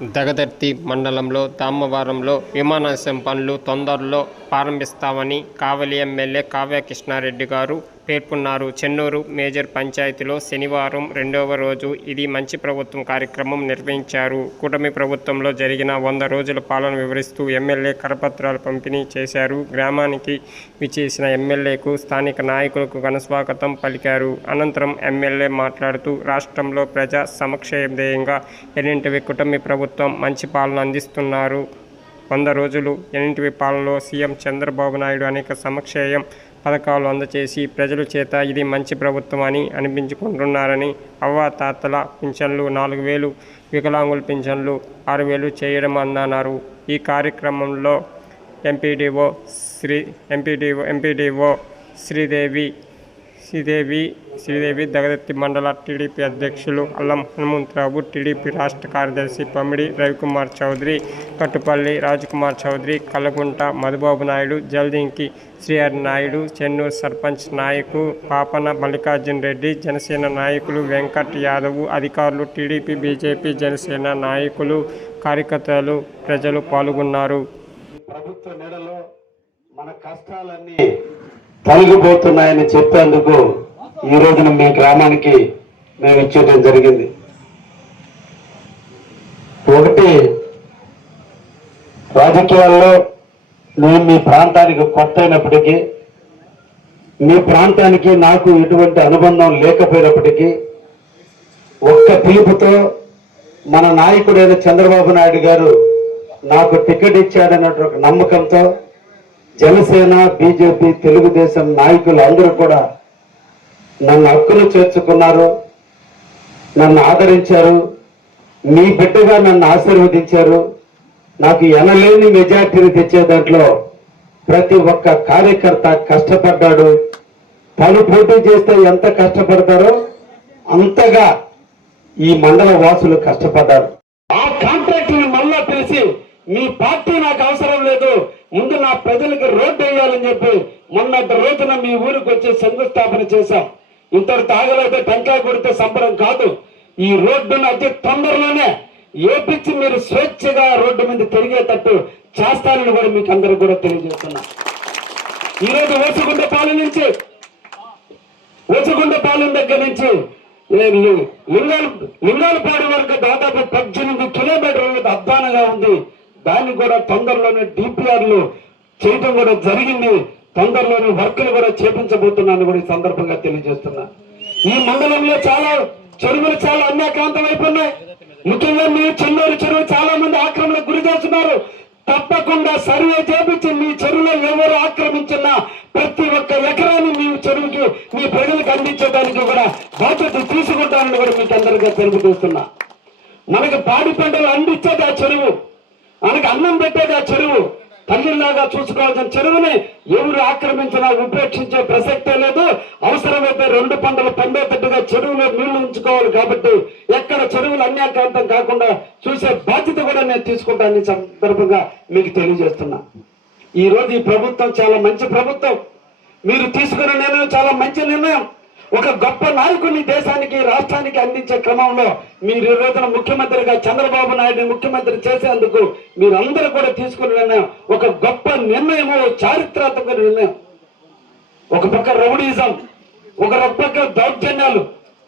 దగదర్తి మండలంలో దామవరంలో విమానాశ్రయం పనులు తొందరలో ప్రారంభిస్తామని కావలి ఎమ్మెల్యే కావ్య కృష్ణారెడ్డి గారు పేర్కొన్నారు. చెన్నూరు మేజర్ పంచాయతీలో శనివారం రెండవ రోజు ఇది మంచి ప్రభుత్వం కార్యక్రమం నిర్వహించారు. కూటమి ప్రభుత్వంలో జరిగిన 100 రోజుల పాలన వివరిస్తూ ఎమ్మెల్యే కరపత్రాలు పంపిణీ చేశారు. గ్రామానికి విచ్చేసిన ఎమ్మెల్యేకు స్థానిక నాయకులకు ఘనస్వాగతం పలికారు. అనంతరం ఎమ్మెల్యే మాట్లాడుతూ రాష్ట్రంలో ప్రజా సంక్షేమధ్యేయంగా ఎన్నింటివి కూటమి ప్రభుత్వం మంచి పాలన అందిస్తున్నారు. 100 రోజులు ఎన్నింటివి పాలనలో సీఎం చంద్రబాబు నాయుడు అనేక సంక్షేమ పథకాలు అందచేసి ప్రజల చేత ఇది మంచి ప్రభుత్వం అని అనిపించుకుంటున్నారని, అవ్వాతాతల పింఛన్లు 4,000, వికలాంగుల పింఛన్లు 6,000 చేయడం అన్నారు. ఈ కార్యక్రమంలో ఎంపీడీఓ శ్రీదేవి, దగదర్తి మండల టీడీపీ అధ్యక్షులు అల్లం హనుమంతరావు, టీడీపీ రాష్ట్ర కార్యదర్శి పమిడి రవికుమార్ చౌదరి, కట్టుపల్లి రాజకుమార్ చౌదరి, కల్లగుంట మధుబాబు నాయుడు, జల్దింకి శ్రీహరి నాయుడు, చెన్నూరు సర్పంచ్ నాయకు పాపన మల్లికార్జున రెడ్డి, జనసేన నాయకులు వెంకట్ యాదవ్, అధికారులు, టీడీపీ, బీజేపీ, జనసేన నాయకులు, కార్యకర్తలు, ప్రజలు పాల్గొన్నారు. ప్రభుత్వ నెలలో మన కష్టాలన్నీ తొలగిపోతున్నాయని చెప్పేందుకు ఈ రోజున మీ గ్రామానికి మేము ఇచ్చేయడం జరిగింది. ఒకటి, రాజకీయాల్లో నేను మీ ప్రాంతానికి కొత్త అయినప్పటికీ, మీ ప్రాంతానికి నాకు ఎటువంటి అనుబంధం లేకపోయినప్పటికీ, ఒక్క పిలుపుతో మన నాయకుడైన చంద్రబాబు నాయుడు గారు నాకు టికెట్ ఇచ్చాడన్నటువంటి నమ్మకంతో జనసేన, బీజేపీ, తెలుగుదేశం నాయకులు అందరూ కూడా నన్ను హక్కును చేర్చుకున్నారు, నన్ను ఆదరించారు, మీ బిడ్డగా నన్ను ఆశీర్వదించారు. నాకు ఎనలేని మెజార్టీని తెచ్చే దాంట్లో ప్రతి ఒక్క కార్యకర్త కష్టపడ్డాడు. తను పోటీ చేస్తే ఎంత కష్టపడతారో అంతగా ఈ మండల వాసులు కష్టపడ్డారు. ఆ కాంట్రాక్టుని మళ్ళా పిలిచి మీ పార్టీ నాకు అవసరం లేదు, ముందు నా ప్రజలకు రోడ్డు వేయాలని చెప్పి మొన్నటి రోజున మీ ఊరికి వచ్చి శంకుస్థాపన చేశాం. ఇంతటి తాగలైతే టెంకాయ కొడితే సంబరం కాదు. ఈ రోడ్డును అతి తొందరలోనే ఏపిచ్చి మీరు స్వేచ్ఛగా రోడ్డు మీద తిరిగేటట్టు చేస్తానని కూడా మీకు అందరూ కూడా తెలియజేస్తున్నా. ఈరోజు ఓసుగుండపాలెం దగ్గర నుంచి లింగాలపాడు వరకు దాదాపు 18 కిలోమీటర్ల అధ్వానంగా ఉంది. దాన్ని కూడా తొందరలోనే డిపిఆర్లు చేయడం కూడా జరిగింది. తొందరలోనే వర్కులు కూడా చేపించబోతున్నాను కూడా ఈ సందర్భంగా తెలియజేస్తున్నా. ఈ మండలంలో చాలా చెరువులు చాలా అన్యాక్రాంతం అయిపోయినాయి. ముఖ్యంగా మీ చెన్నూరు చెరువు చాలా మంది ఆక్రమణకు గురి చేస్తున్నారు. తప్పకుండా సర్వే చేపించి మీ చెరువులో ఎవరు ఆక్రమించినా ప్రతి ఒక్క ఎకరాన్ని మీ చెరువుకి మీ ప్రజలకు అందించడానికి కూడా బాధ్యత తీసుకుంటానని కూడా మీకు అందరికీ తెలుపుతున్నా. మనకి పాడి పంటలు అందించేది ఆ చెరువు, మనకి అన్నం పెట్టేది ఆ చెరువు. తల్లిలాగా చూసుకోవాల్సిన చెరువుని ఎవరు ఆక్రమించినా ఉపేక్షించే ప్రసక్తే లేదు. అవసరమైతే 2 పంటలు పండేటట్టుగా చెరువులో నీళ్లు ఉంచుకోవాలి. కాబట్టి ఎక్కడ చెరువులు అన్యాక్రాంతం కాకుండా చూసే బాధ్యత కూడా నేను తీసుకుంటానని సందర్భంగా మీకు తెలియజేస్తున్నా. ఈ రోజు ఈ ప్రభుత్వం చాలా మంచి ప్రభుత్వం. మీరు తీసుకున్న నిర్ణయం చాలా మంచి నిర్ణయం. ఒక గొప్ప నాయకుడిని దేశానికి, రాష్ట్రానికి అందించే క్రమంలో మీరు ఈ రోజున ముఖ్యమంత్రిగా చంద్రబాబు నాయుడిని ముఖ్యమంత్రి చేసేందుకు మీరందరూ కూడా తీసుకున్న నిర్ణయం ఒక గొప్ప నిర్ణయము, చారిత్రాత్మక నిర్ణయం. ఒక పక్క రౌడీజం, ఒక పక్క దౌర్జన్యాలు,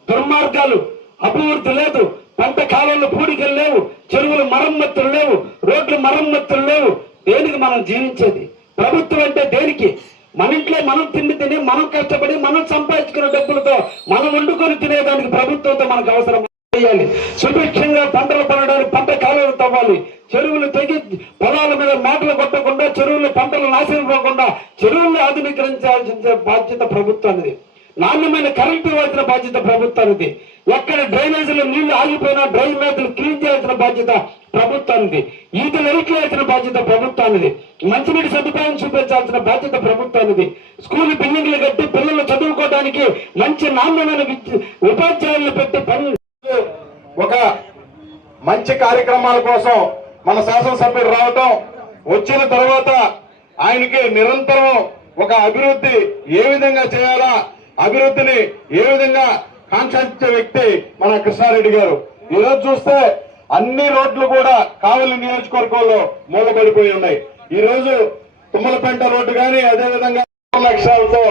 దుర్మార్గాలు, అభివృద్ధి లేదు, పంట కాలంలో పూడికలు లేవు, చెరువులు మరమ్మతులు లేవు, రోడ్లు మరమ్మతులు లేవు. దేనికి మనం జీవించేది? ప్రభుత్వం అంటే దేనికి? మన ఇంట్లో మనం తిని మనం కష్టపడి మనం సంపాదించుకున్న డబ్బులతో మనం వండుకొని తినేదానికి ప్రభుత్వంతో మనకు అవసరం చేయాలి. సుభిక్షంగా పంటలు పండడానికి పంట కాలువలు తవ్వాలి. చెరువులు తెగి పొలాల మీద మేకలు కొట్టకుండా, చెరువులు పంటలు నాశనం పోకుండా చెరువుల్ని ఆధునీకరించాల్సిన బాధ్యత ప్రభుత్వానికి. నాణ్యమైన కరెంటు ఇవ్వాల్సిన బాధ్యత ప్రభుత్వానికి. ఎక్కడ డ్రైనేజీలో నీళ్లు ఆగిపోయినా డ్రైనేజీలు క్లీన్ చేయాల్సిన బాధ్యత ప్రభుత్వానికి. ఈతలు ఎరికేయాల్సిన బాధ్యత ప్రభుత్వానికి. మంచినీటి సదుపాయం చూపించాల్సిన బాధ్యత ప్రభుత్వానికి. స్కూల్ బిల్డింగ్లు కట్టి పిల్లలు చదువుకోవడానికి మంచి నాణ్యమైన ఉపాధ్యాయులు పెట్టి ఒక మంచి కార్యక్రమాల కోసం మన శాసనసభ్యుడు రావటం, వచ్చిన తర్వాత ఆయనకి నిరంతరం ఒక అభివృద్ధి ఏ విధంగా చేయాలా, అభివృద్ధిని ఏ విధంగా కాంక్షించే వ్యక్తి మన కృష్ణారెడ్డి గారు. ఈరోజు చూస్తే అన్ని రోడ్లు కూడా కావలి నియోజకవర్గంలో మూలబడిపోయి ఉన్నాయి. ఈ రోజు తుమ్మలపేంట రోడ్డు కానీ అదేవిధంగా లక్ష్యాలతో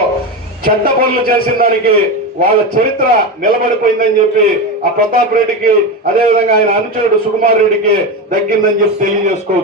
చెడ్డ పనులు చేసిన దానికి వాళ్ళ చరిత్ర నిలబడిపోయిందని చెప్పి ఆ ప్రతాప్ రెడ్డికి అదేవిధంగా ఆయన అనుచరుడు సుకుమార్ రెడ్డికి దక్కిందని చెప్పి తెలియజేసుకోవచ్చు.